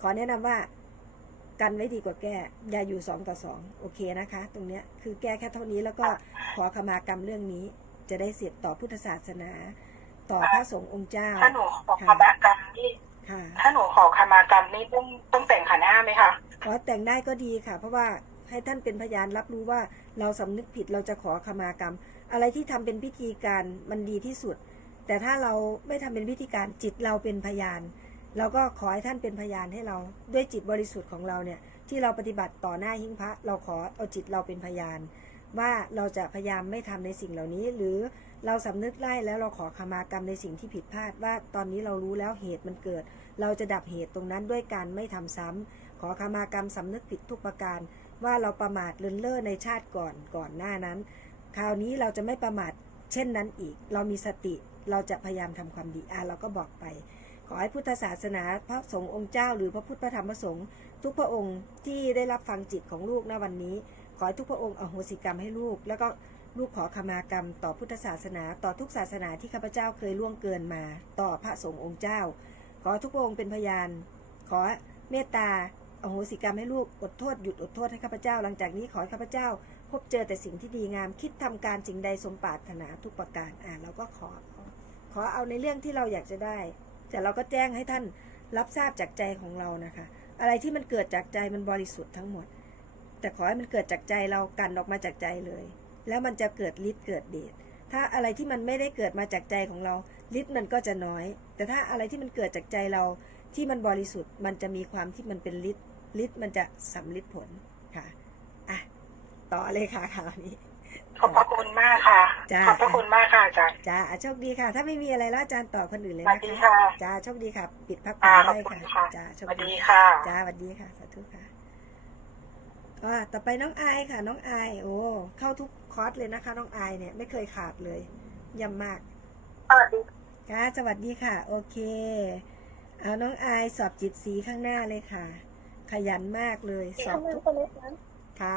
ขอแนะนำว่ากันไว้ดีกว่าแก้ อย่าอยู่สองต่อสองโอเคนะคะ ตรงเนี้ยคือแก้แค่เท่านี้แล้วก็ขอขมากรรมเรื่องนี้ จะได้เสียบต่อพุทธศาสนา ต่อพระสงฆ์องค์เจ้าถ้าหนูขอขมากรรมนี่ค่ะถ้าหนูขอขมากรรมนี่ต้องต้องแต่งขันห้าไหมคะขอแต่งได้ก็ดีค่ะ เพราะว่าให้ท่านเป็นพยานรับรู้ว่าเราสำนึกผิดเราจะขอขมากรรม อะไรที่ทำเป็นพิธีการมันดีที่สุด แต่ถ้าเราไม่ทำเป็นพิธีการจิตเราเป็นพยาน เราก็ขอให้ท่านเป็นพยานให้เราด้วยจิตบริสุทธิ์ของเราเนี่ยที่เราปฏิบัติต่อหน้าหิ้งพระ เราขอเอาจิตเราเป็นพยาน ว่าเราจะพยายามไม่ทำในสิ่งเหล่านี้ หรือเราสำนึกได้แล้วเราขอขมากรรมในสิ่งที่ผิดพลาดว่าตอนนี้เรารู้แล้วเหตุมันเกิด เราจะดับเหตุตรงนั้นด้วยการไม่ทำซ้ำขอขมากรรมสำนึกผิดทุกประการ ว่าเราประมาทเลินเล่อในชาติก่อนก่อนหน้านั้น คราวนี้เราจะไม่ประมาทเช่นนั้นอีก เรามีสติเราจะพยายามทำความดีอะเราก็บอกไป ขอให้พุทธศาสนาพระสงฆ์องค์เจ้า หรือพระพุทธพระธรรมพระสงฆ์ทุกพระองค์ที่ได้รับฟังจิตของลูกณวันนี้ ขอให้ทุกพระองค์อโหสิกรรมให้ลูก แล้วก็ลูกขอขมากรรม ต่อพุทธศาสนา ต่อทุกศาสนาที่ข้าพเจ้าเคยล่วงเกินมา ต่อพระสงฆ์องค์เจ้า ขอทุกพระองค์เป็นพยาน ขอเมตตาอโหสิกรรมให้ลูกอดโทษหยุดอดโทษให้ข้าพเจ้า หลังจากนี้ขอให้ข้าพเจ้า พบเจอแต่สิ่งที่ดีงาม คิดทำการสิ่งใดสมปรารถนาทุกประการอ่าเราก็ขอขอเอาในเรื่องที่เราอยากจะได้ แต่เราก็แจ้งให้ท่านรับทราบจากใจของเรานะคะ อะไรที่มันเกิดจากใจมันบริสุทธิ์ทั้งหมด แต่ขอให้มันเกิดจากใจเรากันออกมาจากใจเลย แล้วมันจะเกิดฤทธิ์เกิดเดชถ้าอะไรที่มันไม่ได้เกิดมาจากใจของเราฤทธิ์มันก็จะน้อย แต่ถ้าอะไรที่มันเกิดจากใจเราที่มันบริสุทธิ์ มันจะมีความที่มันเป็นฤทธิ์ฤทธิ์มันจะสำฤทธิ์ผลค่ะอะต่อเลยค่ะคราวนี้ ขอบพระคุณมากค่ะ จ้า ขอบพระคุณมากค่ะอาจารย์ จ้าอะโชคดีค่ะ ถ้าไม่มีอะไรแล้วอาจารย์ต่อคนอื่นเลยสวันะสดีคะค่ะ จ้าโชคดีค่ะ ปิดพักผ่อ่าอนขอบได้คุณค่ะ ค่ะจ้าโชสควัสดีดีค่ะ จ้าสวัสดีค่ะสาธุค่ะก็ต่อไปน้องอายค่ะ น้องอายโอ้เข้าทุกคอร์สเลยนะคะ น้องอายเนี่ยไม่เคยขาดเลยเย่ำมาก สวัสดีค่ะสวัสดีค่ะ โอเคเอาน้องอายสอบจิตสีข้างหน้าเลยค่ะ ขยันมากเลยสอบทุกค่ะ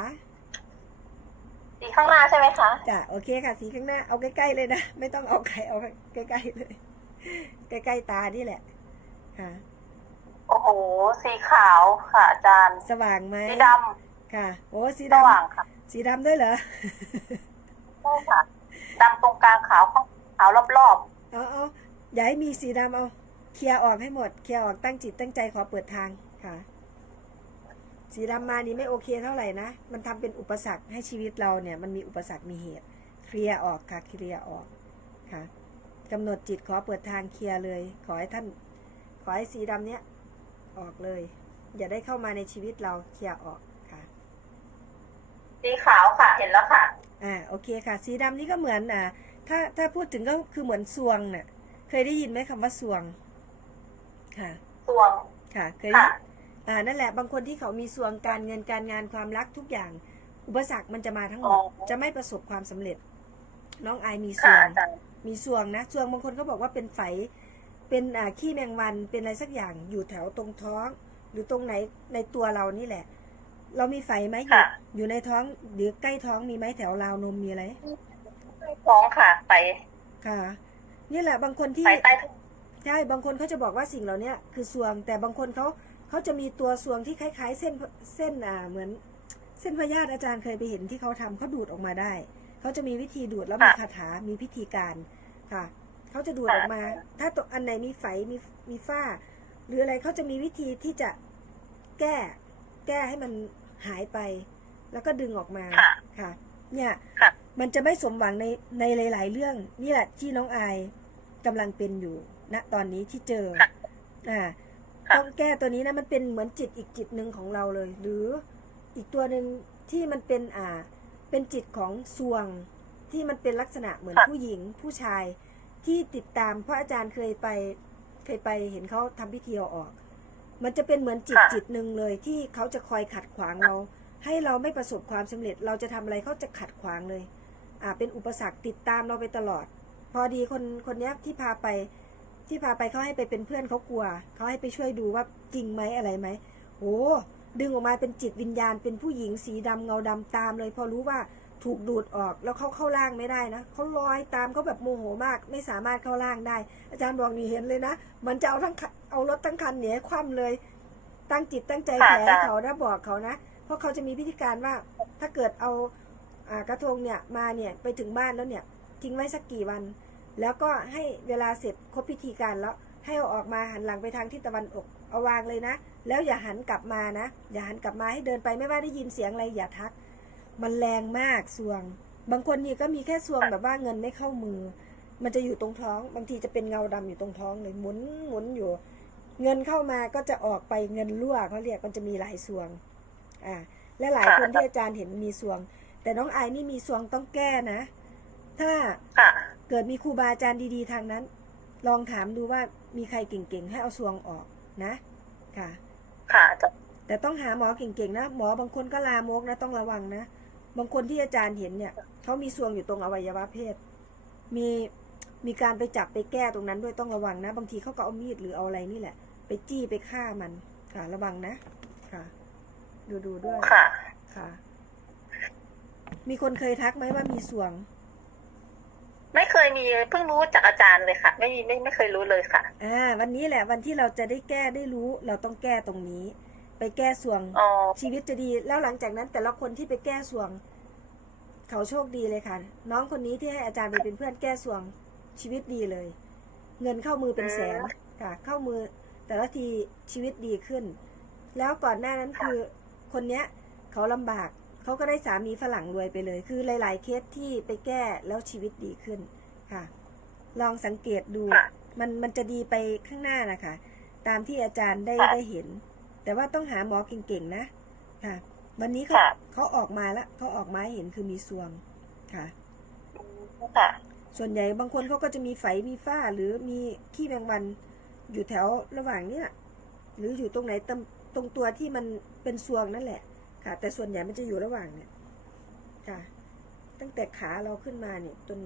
สีข้างหน้าใช่ไหมคะจ้ะโอเคค่ะ สีข้างหน้าเอาใกล้ๆเลยนะไม่ต้องเอาไกลเอาใกล้ๆเลย ใกล้ๆตานี่แหละ ค่ะ โอ้โห สีขาวค่ะอาจารย์ สว่างไหมสีดค่ะ โอ้สีำสดำว่างค่ะสีดำด้วยเหรอใช่ค่ะดำตรงกลางขาวข้างขาวรอบเอาเอาอย่าให้มีสีดำเอา เคลียร์ออกให้หมด เคลียร์ออกตั้งจิตตั้งใจขอเปิดทางค่ะ สีดำมานี่ไม่โอเคเท่าไหร่นะ มันทำเป็นอุปสรรคให้ชีวิตเราเนี่ย มันมีอุปสรรคมีเหตุ เคลียร์ออกค่ะ เคลียร์ออกค่ะกำหนดจิตขอเปิดทางเคลียร์เลย ขอให้ท่าน ขอให้สีดำเนี้ยออกเลย อย่าได้เข้ามาในชีวิตเราเคลียร์ออกค่ะๆสีขาวค่ะ เห็นแล้วค่ะ อ่า โอเคค่ะ สีดำนี่ก็เหมือนอ่าถ้าถ้าพูดถึงก็คือเหมือนซวงน่ะ เคยได้ยินไหมคำว่าซวง ค่ะสวง ค่ะ เคยได้ค่ะยิน อ่านั่นแหละบางคนที่เขามีซวงการเงินการงานความรักทุกอย่าง อุปสรรคมันจะมาทั้งหมดจะไม่ประสบความสำเร็จ น้องอายมีซค่ะวงอาจารย์มีซวงนะซวงบางคนก็บอกว่าเป็นไฝเป็นอ่าขี้แมงวันเป็นอะไรสักอย่างอยู่แถวตรงท้อง หรือตรงไหนในตัวเรานี่แหละ เรามีไฝไหมอยู่ค่ะอยู่ในท้องหรือใกล้ท้องมีไหมแถวราวนมมีอะไรท้องค่ะ ไปค่ะ นี่แหละบางคนที่ ไปใต้ท้อง ใช่ บางคนเขาจะบอกว่าสิ่งเหล่านี้คือซวง แต่บางคนเขา เขาจะมีตัวซวงที่คล้าย ๆ เส้นเส้นอ่าเหมือน เส้นพยาธิอาจารย์เคยไปเห็นที่เขาทำเขาดูดออกมาได้ เขาจะมีวิธีดูดแล้วมีคาถา มีพิธีการค่ะ เขาจะดูดออกมา ถ้าตัวอันไหนมีไฝมีมีฝ้า หรืออะไรเขาจะมีวิธีที่จะแก้ แก้ให้มันหายไป แล้วก็ดึงออกมาค่ะค่ะเนี่ยค่ะมันจะไม่สมหวังในในหลาย ๆ เรื่อง นี่แหละที่น้องอายกำลังเป็นอยู่ณตอนนี้ที่เจอค่ะอ่าค่ะ ต้องแก้ตัวนี้นะมันเป็นเหมือนจิตอีกจิตหนึ่งของเราเลย หรืออีกตัวหนึ่งที่มันเป็นอ่า เป็นจิตของสวงที่มันเป็นลักษณะเหมือนผู้หญิงผู้ชายที่ติดตามเพราะอาจารย์เคยไปเคยไปเห็นเขาทำพิธีเอาออก มันจะเป็นเหมือนจิตค่ะจิตหนึ่งเลย ที่เขาจะคอยขัดขวางเรา ให้เราไม่ประสบความสำเร็จ เราจะทำอะไรเขาจะขัดขวางเลย อ่าเป็นอุปสรรคติดตามเราไปตลอด พอดีคนคนเนี้ยที่พาไป ที่พาไปเขาให้ไปเป็นเพื่อนเขากลัวเขาให้ไปช่วยดูว่าจริงไหมอะไรไหมโอ้ดึงออกมาเป็นจิตวิญญาณ เป็นผู้หญิงสีดำเงาดำตามเลย พอรู้ว่าถูกดูดออกแล้วเขาเข้าล่างไม่ได้นะเขาลอยตามเขาแบบโมโหมาก ไม่สามารถเข้าล่างได้ อาจารย์บอกนี่เห็นเลยนะมันจะเอาทั้งคันเอารถทั้งคันเหนียคว่ำเลย ตั้งจิตตั้งใจค่ะแผลจ้ะเขานะบอกเขานะ เพราะเขาจะมีพิธีการว่าถ้าเกิดเอาอ่ากระทงเนี่ยมาเนี่ยไปถึงบ้านแล้วเนี่ยทิ้งไว้สักกี่วัน แล้วก็ให้เวลาเสร็จครบพิธีการแล้ว ให้เอาออกมาหันหลังไปทางทิศตะวันออกเอาวางเลยนะ แล้วอย่าหันกลับมานะ อย่าหันกลับมาให้เดินไปไม่ว่าได้ยินเสียงอะไรอย่าทัก มันแรงมากสวง บางคนนี่ก็มีแค่สวงแบบว่าเงินไม่เข้ามือ มันจะอยู่ตรงท้อง บางทีจะเป็นเงาดำอยู่ตรงท้องเลยหมุนหมุนอยู่ เงินเข้ามาก็จะออกไปเงินรั่วเขาเรียกมันจะมีหลายสวง อ่า และหลายคนที่อาจารย์เห็นมีสวง แต่น้องไอายนี่มีสวงต้องแก้นะ ถ้า เกิดมีครูบาอาจารย์ดีๆ ทางนั้น ลองถามดูว่ามีใครเก่งๆ ให้เอาสวงออกนะ ค่ะ ค่ะอาจารย์แต่ต้องหาหมอเก่งๆนะ หมอบางคนก็ลามกนะต้องระวังนะ บางคนที่อาจารย์เห็นเนี่ยเขามีซวงอยู่ตรงอวัยวะเพศ มีมีการไปจับไปแก้ตรงนั้นด้วยต้องระวังนะ บางทีเขาก็เอามีดหรือเอาอะไรนี่แหละ ไปจี้ไปฆ่ามันค่ะ ระวังนะ ค่ะ ดูดูด้วยค่ะ ค่ะ มีคนเคยทักไหมว่ามีสวง ไม่เคยมีเพิ่งรู้จากอาจารย์เลยค่ะ ไม่มีไม่ไม่เคยรู้เลยค่ะ อ่า วันนี้แหละวันที่เราจะได้แก้ได้รู้ เราต้องแก้ตรงนี้ ไปแก้สวงอ๋อ ชีวิตจะดี แล้วหลังจากนั้นแต่ละคนที่ไปแก้สวง เขาโชคดีเลยค่ะ น้องคนนี้ที่ให้อาจารย์ไปเป็นเพื่อนแก้สวงชีวิตดีเลย เงินเข้ามือเป็นแสนค่ะ เข้ามือ แต่ละทีชีวิตดีขึ้น แล้วก่อนหน้านั้นคือคนเนี้ย เขาลำบาก เขาก็ได้สามีฝรั่งรวยไปเลย คือหลาย ๆ เคสที่ไปแก้แล้วชีวิตดีขึ้นค่ะ ลองสังเกตดูค่ะมันมันจะดีไปข้างหน้านะคะ ตามที่อาจารย์ได้ค่ะได้เห็น แต่ว่าต้องหาหมอเก่งๆนะค่ะ วันนี้เขาค่ะเขาออกมาแล้วเขาออกมาให้เห็นคือมีซวงค่ะค่ะ ส่วนใหญ่บางคนเขาก็จะมีไฝมีฝ้าหรือมีขี้แมงวันอยู่แถวระหว่างเนี้ยหรืออยู่ตรงไหนตรงตรงตัวที่มันเป็นซวงนั่นแหละ ค่ะ แต่ส่วนใหญ่มันจะอยู่ระหว่างเนี่ย ค่ะ ตั้งแต่ขาเราขึ้นมาเนี่ยจน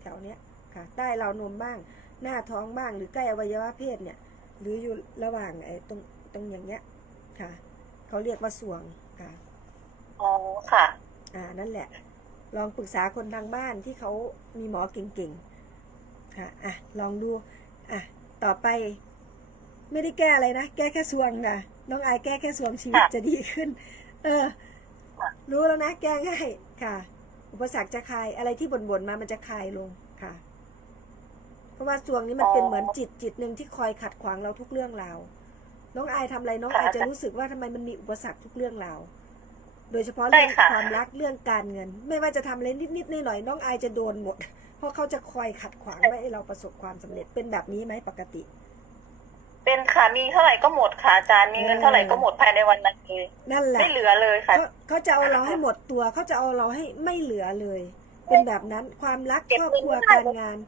แถวเนี้ยค่ะ ใต้เราวนมบ้าง หน้าท้องบ้าง หรือใกล้อวัยวะเพศเนี่ย หรืออยู่ระหว่างไอ้ตรงตรงอย่างเงี้ย ค่ะ เขาเรียกว่าสวงค่ะอ๋อค่ะ อ่า นั่นแหละ ลองปรึกษาคนทางบ้านที่เขามีหมอเก่งๆ ค่ะ อะ ลองดู อะ ต่อไป ไม่ได้แก้อะไรนะ แก้แค่สวงนะน้องอายแก้แค่สวงชีวิตค่ะจะดีขึ้น เออค่ะรู้แล้วนะ แก้ง่ายค่ะ อุปสรรคจะคลายอะไรที่บ่นๆมามันจะคลายลงค่ะ เพราะว่าสวงนี้มันเป็นเหมือนจิตจิตหนึ่งที่คอยขัดขวางเราทุกเรื่องราวน้องอายทำอะไรน้องอายจะรู้สึกว่าทำไมมันมีอุปสรรคทุกเรื่องราวโดยเฉพาะเรื่องใช่ค่ะความรักเรื่องการเงิน ไม่ว่าจะทำอะไรนิดๆหน่อยๆน้องอายจะโดนหมด เพราะเขาจะคอยขัดขวางไม่ให้เราประสบความสำเร็จเป็นแบบนี้ไหมปกติ เป็นค่ะมีเท่าไหร่ก็หมดค่ะอาจารย์มีเงินเท่าไหร่ก็หมดภายในวันนั้นเลยนั่นแหละไม่เหลือเลยค่ะเขาเขาจะเอาเราให้หมดตัวเขาจะเอาเราให้ไม่เหลือเลย เป็นแบบนั้นความรักเก็บครอบเงินครัวไม่ได้การงาน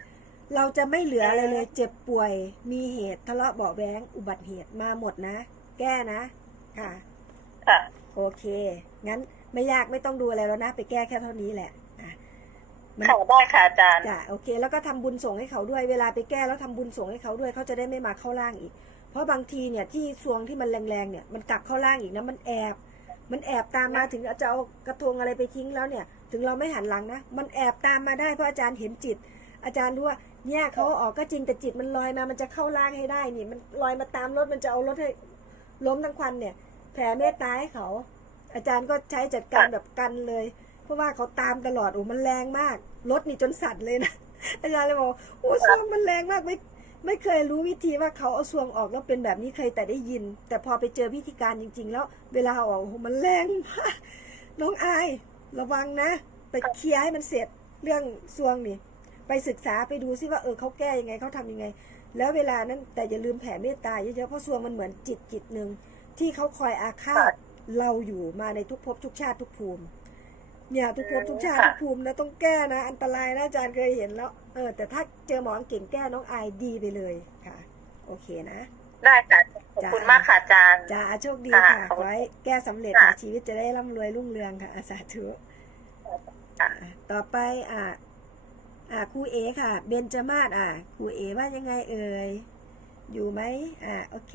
เราจะไม่เหลืออะไรเลย เจ็บป่วย มีเหตุทะเลาะเบาะแว้งอุบัติเหตุมาหมดนะ แก้นะ ค่ะ ค่ะ โอเค งั้นไม่ยากไม่ต้องดูอะไรแล้วนะ ไปแก้แค่เท่านี้แหละอะมัน ค่ะได้ค่ะอาจารย์จ้ะโอเค แล้วก็ทำบุญส่งให้เขาด้วยเวลาไปแก้แล้วทำบุญส่งให้เขาด้วยเขาจะได้ไม่มาเข้าร่างอีก เพราะบางทีเนี่ยที่ซวงที่มันแรงๆเนี่ยมันกลับเข้าร่างอีกนะมันแอบ มันแอบตามมาถึงจะเอากระทงอะไรไปทิ้งแล้วเนี่ย ถึงเราไม่หันหลังนะมันแอบตามมาได้เพราะอาจารย์เห็นจิต อาจารย์รู้ว่าเนี่ยเขาเอาออกก็จริงแต่จิตมันลอยมามันจะเข้าร่างให้ได้นี่ มันลอยมาตามรถมันจะเอารถให้ล้มทั้งควันเนี่ย แผ่เมตตาให้เขา อาจารย์ก็ใช้จัดการแบบกันเลย เพราะว่าเขาตามตลอดโอ้มันแรงมาก รถนี่จนสั่นเลยนะอาจารย์เลยบอกโอ้ซวงมันแรงมากไม่ไม่เคยรู้วิธีว่าเขาเอาซวงออกแล้วเป็นแบบนี้เคยแต่ได้ยิน แต่พอไปเจอวิธีการจริง ๆ แล้ว เวลาออกโอ้โหมันแรงมากน้องอาย ระวังนะ ไปเคลียร์ให้มันเสร็จเรื่องซวงนี่ ไปศึกษาไปดูซิว่าเออเขาแก้ยังไงเขาทำยังไง แล้วเวลานั้นแต่อย่าลืมแผ่เมตตาเยอะๆเพราะซวงมันเหมือนจิตจิตหนึ่งที่เขาคอยอาฆาตเราอยู่มาในทุกภพทุกชาติทุกภูมิ เนี่ยทุกภพทุกชาติทุกภูมินะต้องแก้นะ อันตรายนะอาจารย์เคยเห็นแล้ว เออ แต่ถ้าเจอหมอเก่งแก้น้องอายดีไปเลยค่ะ โอเคนะ ได้ค่ะ ขอบคุณมากค่ะอาจารย์จ้าโชคดีค่ะค่ะขอบขคุอณให้แก้สำเร็จค่ะค่ะชีวิตจะได้ร่ำรวยรุ่งเรืองค่ะอาสาธุค่ะอะต่อไปอ่าอ่าครูเอค่ะ เบนจมาศอ่าครูเอว่ายังไงเอ่ยอยู่ไหมอ่าโอเค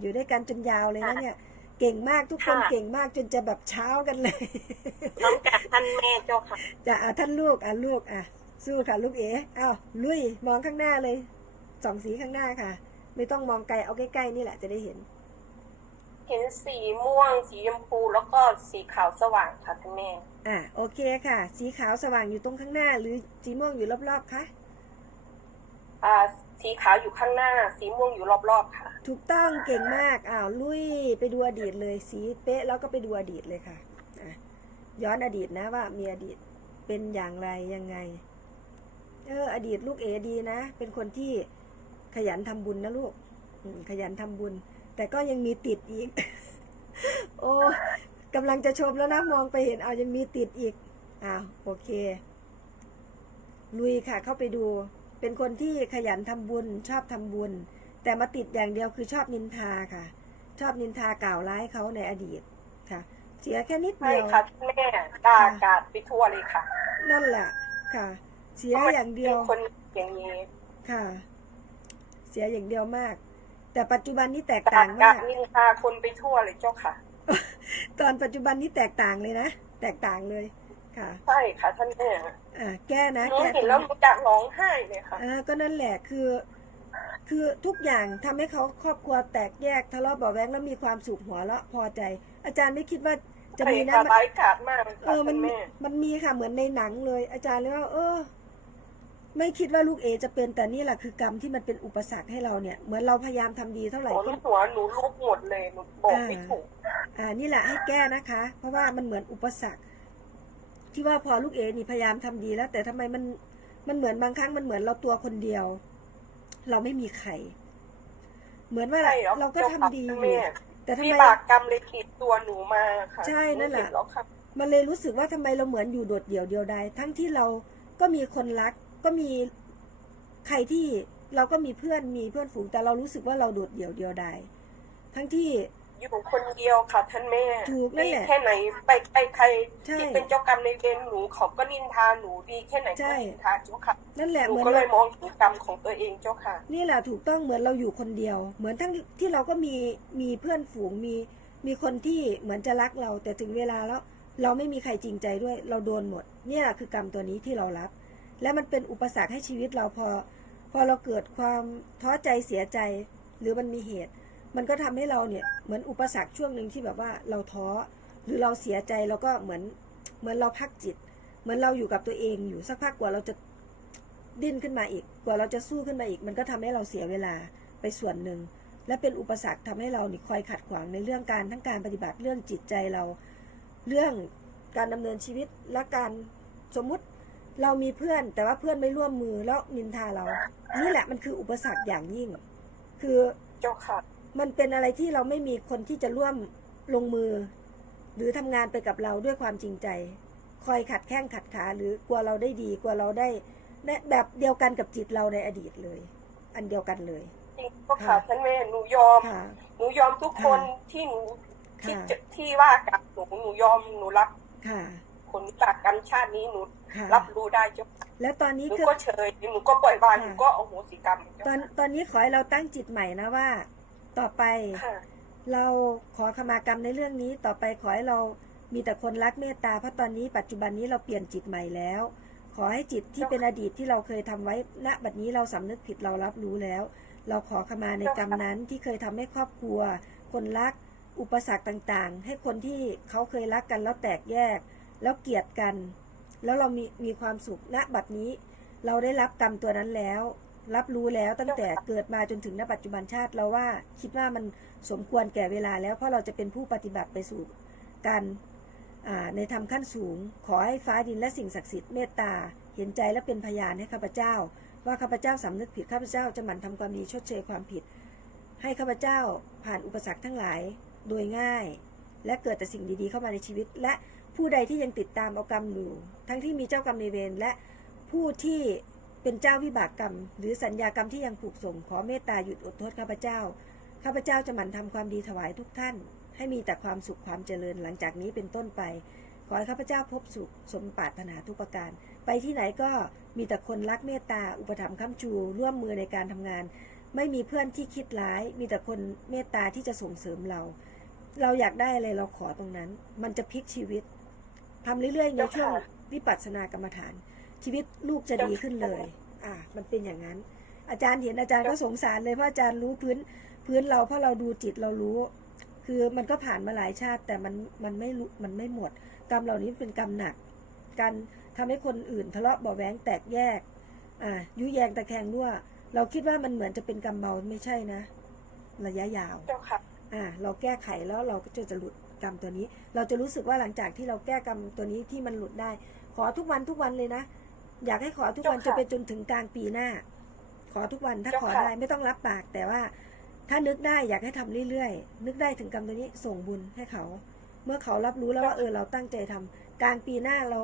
อยู่ด้วยกันจนยาวเลยนะเนี่ย เก่งมากทุกคนค่ะ เก่งมากจนจะแบบเช้ากันเลย น้องจากท่านแม่เจ้าค่ะ จะอะท่านลูกอะลูกอะสู้ค่ะลูกเอ๋อ้าวลุยมองข้างหน้าเลยสองสีข้างหน้าค่ะ ไม่ต้องมองไกลเอาใกล้ๆนี่แหละจะได้เห็น เห็นสีม่วง สีชมพูแล้วก็สีขาวสว่างค่ะท่านแม่ อะโอเคค่ะ สีขาวสว่างอยู่ตรงข้างหน้า หรือสีม่วงอยู่รอบๆคะอ่า สีขาวอยู่ข้างหน้า สีม่วงอยู่รอบๆค่ะ ถูกต้องเก่งมากอ้าวลุยไปดูอดีตเลย สีเป๊ะแล้วก็ไปดูอดีตเลยค่ะอะ ย้อนอดีตนะว่ามีอดีตเป็นอย่างไรยังไง เออ อดีตลูกเอดีนะ เป็นคนที่ขยันทำบุญนะลูกขยันทำบุญ แต่ก็ยังมีติดอีก โอ้กำลังจะชมแล้วนะมองไปเห็นเอายังมีติดอีกอ้าวโอเค ลุยค่ะเข้าไปดู เป็นคนที่ขยันทำบุญชอบทำบุญ แต่มาติดอย่างเดียวคือชอบนินทาค่ะ ชอบนินทากล่าวร้ายเขาในอดีตค่ะ เสียแค่นิดใช่เดียวค่ะท่านแม่ด่าอากาศไปทั่วเลยค่ะ นั่นแหละค่ะ เสียอย่างเดียวป็นคนอย่างนี้ค่ะ เสียอย่างเดียวมาก แต่ปัจจุบันนี้แตกด่าต่างอากามาศกนินทาคนไปทั่วเลยเจ้าค่ะ ตอนปัจจุบันนี้แตกต่างเลยนะแตกต่างเลย ค่ะ ใช่ค่ะท่านแม่อ่าแก้นะหนูแก้เห็นแล้วหนูอยากร้องไห้เลยค่ะ อ่าก็นั่นแหละคือ คือทุกอย่างทำให้เขาครอบครัวแตกแยกทะเลาะเบาะแว้งแล้วมีความสุขหัวเราะพอใจ อาจารย์ไม่คิดว่าจะมีนะใช่ค่ะร้ายกาจมากเลยเอค่ะอมัท่านนแม่ มันมีค่ะเหมือนในหนังเลย อาจารย์เลยว่าเออ ไม่คิดว่าลูกเอจะเป็นแต่นี่แหละคือกรรมที่มันเป็นอุปสรรคให้เราเนี่ยเหมือนเราพยายามทำดีเท่าไหร่โอ้ก็ ลูกหัวหนูลุกหมดเลยหนูบอกไม่ถูก อ่านี่แหละให้แก้นะคะ เพราะว่ามันเหมือนอุปสรรค ที่ว่าพอลูกเอนี่พยายามทำดีแล้ว แต่ทำไมมันมันเหมือนบางครั้งมันเหมือนเราตัวคนเดียว เราไม่มีใคร เหมือนว่าใช่หรอเราก็ทำดีอเจ้ายู่ค่ะแต่ทำพี่ไมบากกรรมเลยขีดตัวหนูมาค่ะใช่นั่นแหละนูเห็แล้วค่ะมันเลยรู้สึกว่าทำไมเราเหมือนอยู่โดดเดี่ยวเดียวดายทั้งที่เราก็มีคนรัก ก็มีใครที่เราก็มีเพื่อนมีเพื่อนฝูงแต่เรารู้สึกว่าเราโดดเดี่ยวเดียวดายทั้งที่ อยู่คนเดียวค่ะท่านแม่ถูกนั่นแหละ ดีแค่ไหนไปใครใครใช่ที่เป็นเจ้ากรรมในายเวรหนูเขาก็นินทาหนูดีแค่ไหนใช่ ก็นินทาเจ้าค่ะนั่นแหละหนูเหมือนก็เลเรายมองถึงกรรมของตัวเองเจ้าค่ะ นี่แหละถูกต้องเหมือนเราอยู่คนเดียว เหมือนทั้งที่เราก็มีมีเพื่อนฝูงมีมีคนที่เหมือนจะรักเรา แต่ถึงเวลาแล้ว เราไม่มีใครจริงใจด้วย เราโดนหมด เนี่ยแหละคือกรรมตัวนี้ที่เรารับ และมันเป็นอุปสรรคให้ชีวิตเราพอ พอเราเกิดความท้อใจเสียใจ หรือมันมีเหตุ มันก็ทำให้เราเนี่ยเหมือนอุปสรรคช่วงหนึ่งที่แบบว่าเราท้อหรือเราเสียใจเราก็เหมือนเหมือนเราพักจิต เหมือนเราอยู่กับตัวเองอยู่สักพักกว่าเราจะดิ้นขึ้นมาอีก กว่าเราจะสู้ขึ้นมาอีก มันก็ทำให้เราเสียเวลาไปส่วนหนึ่ง และเป็นอุปสรรคทำให้เรานี่คอยขัดขวางในเรื่องการทั้งการปฏิบัติเรื่องจิตใจเราเรื่องการดำเนินชีวิตและการสมมุติเรามีเพื่อน แต่ว่าเพื่อนไม่ร่วมมือแล้วนินทาเรา นี่แหละมันคืออุปสรรคอย่างยิ่ง คือเจ้าค่ะ มันเป็นอะไรที่เราไม่มีคนที่จะร่วมลงมือ หรือทำงานไปกับเราด้วยความจริงใจ คอยขัดแข้งขัดขาหรือกลัวเราได้ดีกลัวเราได้ได้แบบเดียวกันกับจิตเราในอดีตเลย อันเดียวกันเลยจริงเจ้าค่ะค่ะท่านแม่หนูยอมค่ะหนูยอมทุกคนค่ะที่หนูที่ค่ะจะที่ว่ากับหนูหนูยอมหนูรับค่ะผลจากกรรมชาตินี้หนูค่ะรับรู้ได้เจ้าค่ะแล้วตอนนี้หนูคือก็เฉยหนูก็ปล่อยวางค่ะหนูก็เอาโหสิกรรมเจ้าตอนตอนนี้ขอให้เราตั้งจิตใหม่นะว่า ต่อไปค่ะเราขอขมากรรมในเรื่องนี้ต่อไปขอให้เรามีแต่คนรักเมตตาเพราะตอนนี้ปัจจุบันนี้เราเปลี่ยนจิตใหม่แล้ว ขอให้จิตที่เป็นอดีตที่เราเคยทำไว้ณบัดนี้เราสำนึกผิดเรารับรู้แล้ว เราขอขมาในกรรมนั้นที่เคยทำให้ครอบครัว คนรักอุปสรรคต่างๆ ให้คนที่เขาเคยรักกันแล้วแตกแยก แล้วเกลียดกัน แล้วเรามีมีความสุขณบัดนี้ เราได้รับกรรมตัวนั้นแล้ว รับรู้แล้วตั้งแต่เกิดมาจนถึงณปัจจุบันชาติเราว่าคิดว่ามันสมควรแก่เวลาแล้ว เพราะเราจะเป็นผู้ปฏิบัติไปสู่การในธรรมขั้นสูง ขอให้ฟ้าดินและสิ่งศักดิ์สิทธิ์เมตตา เห็นใจและเป็นพยานให้ข้าพเจ้า ว่าข้าพเจ้าสำนึกผิดข้าพเจ้าจะหมั่นทำความดีชดเชยความผิด ให้ข้าพเจ้าผ่านอุปสรรคทั้งหลายโดยง่าย และเกิดแต่สิ่งดีๆเข้ามาในชีวิต และผู้ใดที่ยังติดตามเอากรรมอยู่ทั้งที่มีเจ้ากรรมในเวรและผู้ที่ เป็นเจ้าวิบากกรรม หรือสัญญากรรมที่ยังผูกส่งขอเมตตาหยุดอดโทษข้าพเจ้า ข้าพเจ้าจะหมั่นทำความดีถวายทุกท่าน ให้มีแต่ความสุขความเจริญหลังจากนี้เป็นต้นไป ขอให้ข้าพเจ้าพบสุขสมปรารถนาทุกประการ ไปที่ไหนก็มีแต่คนรักเมตตาอุปถัมภ์ค้ำชูร่วมมือในการทำงาน ไม่มีเพื่อนที่คิดร้าย มีแต่คนเมตตาที่จะส่งเสริมเรา เราอยากได้อะไรเราขอตรงนั้น มันจะพลิกชีวิตทำเรื่อยๆในช่วงวิปัสสนากรรมฐาน ชีวิตลูกจะดีขึ้นเลย อะมันเป็นอย่างนั้น อาจารย์เห็นอาจารย์ก็สงสารเลยเพราะอาจารย์รู้พื้นพื้นเราเพราะเราดูจิตเรารู้ คือมันก็ผ่านมาหลายชาติ แต่มันมันไม่รู้มันไม่หมด กรรมเหล่านี้เป็นกรรมหนัก การทำให้คนอื่นทะเลาะเบาะแว้งแตกแยก อ่ายุแยงตะแคงรั่ว เราคิดว่ามันเหมือนจะเป็นกรรมเบาไม่ใช่นะ ระยะยาวเจ้าค่ะอ่า เราแก้ไขแล้วเราก็จะจะหลุดกรรมตัวนี้ เราจะรู้สึกว่าหลังจากที่เราแก้กรรมตัวนี้ที่มันหลุดได้ ขอทุกวันทุกวันเลยนะ อยากให้ขอทุกวันจเจ้าค่ะนไปจนถึงกลางปีหน้า ขอทุกวันถ้าเจ้าขอค่ะได้ไม่ต้องรับปากแต่ว่า ถ้านึกได้อยากให้ทำเรื่อยๆ นึกได้ถึงกรรมตัวนี้ส่งบุญให้เขา เมื่อเขารับรู้แล้วว่าเออเราตั้งใจทำกลางปีหน้าเรา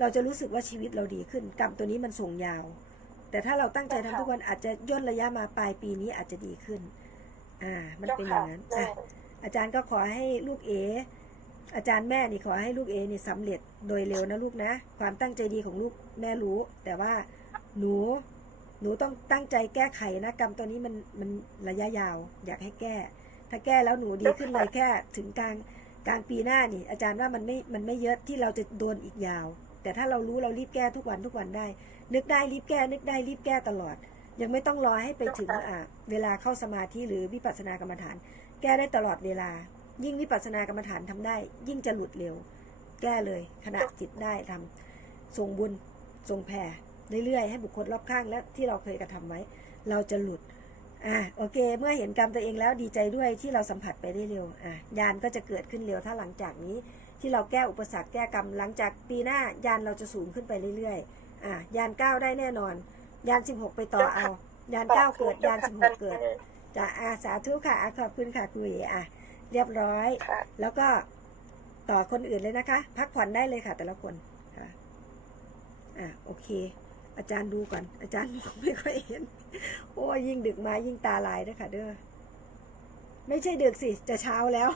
เราจะรู้สึกว่าชีวิตเราดีขึ้น กรรมตัวนี้มันส่งยาว แต่ถ้าเราตั้งใจทำทุกวันอาจจะย่นระยะมาปลายปีนี้อาจจะดีขึ้น อ่า มันเป็นอย่างนั้นเจ้าอะค่ะอาจารย์ก็ขอให้ลูกเอ อาจารย์แม่นี่ขอให้ลูกเอนี่สำเร็จโดยเร็วนะลูกนะ ความตั้งใจดีของลูกแม่รู้ แต่ว่าหนูหนูต้องตั้งใจแก้ไขนะกรรมตัวนี้มันมันระยะยาว อยากให้แก้ ถ้าแก้แล้วหนูดีขึ้นเลยแค่ถึงกลางกลางปีหน้านี่ อาจารย์ว่ามันไม่มันไม่เยอะที่เราจะโดนอีกยาว แต่ถ้าเรารู้เรารีบแก้ทุกวันทุกวันได้ นึกได้รีบแก้ นึกได้รีบแก้ตลอด ยังไม่ต้องรอให้ไปถึงอ่าเวลาเข้าสมาธิหรือวิปัสสนากรรมฐาน แก้ได้ตลอดเวลา ยิ่งวิปัสสนากรรมฐานทำได้ ยิ่งจะหลุดเร็ว แก้เลยขณะจิตได้ทำส่งบุญส่งแผ่เรื่อยๆ ให้บุคคลรอบข้างและที่เราเคยกระทำไว้ เราจะหลุดอะโอเค เมื่อเห็นกรรมตัวเองแล้วดีใจด้วยที่เราสัมผัสไปได้เร็วอะยานก็จะเกิดขึ้นเร็วถ้าหลังจากนี้ ที่เราแก้อุปสรรคแก้กรรมหลังจากปีหน้ายานเราจะสูงขึ้นไปเรื่อยๆอะยานเก้าได้แน่นอน ยานสิบหกไปต่อเอา ยานเก้าเกิดยานสิบหกเกิดจะอาสาธุค่ะอะขอบคุณค่ะคุยอะ เรียบร้อย ค่ะ แล้วก็ต่อคนอื่นเลยนะคะ พักผ่อนได้เลยค่ะ แต่ละคนค่ะอะโอเค อาจารย์ดูก่อน อาจารย์มองไม่ค่อยเห็น โอ้ยยิ่งดึกมายิ่งตาลายด้วยค่ะ เด้อไม่ใช่ดึกสิ จะเช้าแล้ว